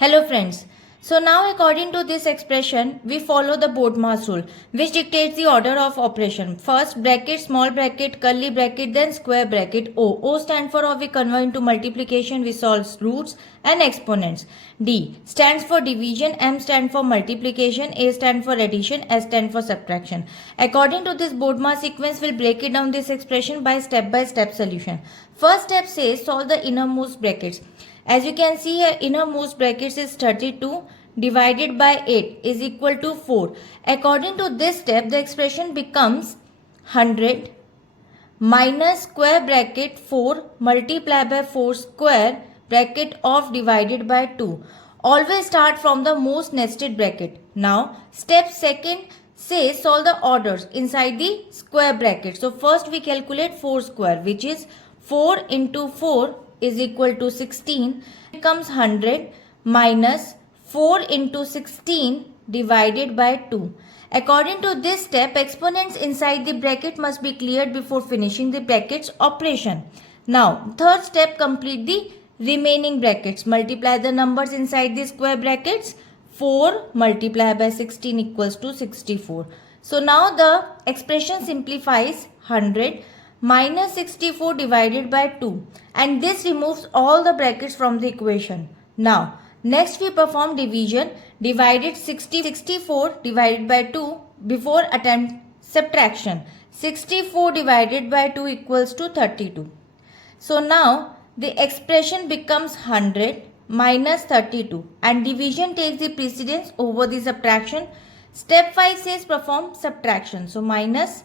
Hello friends. So now according to this expression, we follow the Bodmas rule which dictates the order of operation. First bracket, small bracket, curly bracket, then square bracket O. O stand for how we convert into multiplication, we solve roots and exponents. D stands for division, M stand for multiplication, A stand for addition, S stand for subtraction. According to this Bodmas sequence, we'll break it down this expression by step solution. First step says solve the innermost brackets. As you can see here, innermost brackets is 32 divided by 8 is equal to 4. According to this step, the expression becomes 100 minus square bracket 4 multiplied by 4 square bracket of divided by 2. Always start from the most nested bracket. Now, step second says solve the orders inside the square bracket. So, first we calculate 4 square, which is 4 into 4 is equal to 16, becomes 100 minus 4 into 16 divided by 2. According to this step, exponents inside the bracket must be cleared before finishing the brackets operation. Now, third step, complete the remaining brackets. Multiply the numbers inside the square brackets. 4 multiplied by 16 equals to 64. So now the expression simplifies 100 minus 64 divided by 2, and this removes all the brackets from the equation. Now next we perform division. Divided 64 divided by 2 before attempt subtraction. 64 divided by 2 equals to 32. So now the expression becomes 100 minus 32 and division takes the precedence over the subtraction. Step 5 says perform subtraction. So minus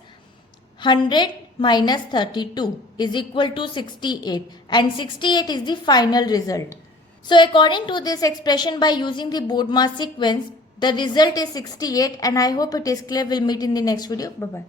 100 minus 32 is equal to 68, and 68 is the final result. So according to this expression, by using the Bodmas sequence, the result is 68, and I hope it is clear. We'll meet in the next video. Bye bye.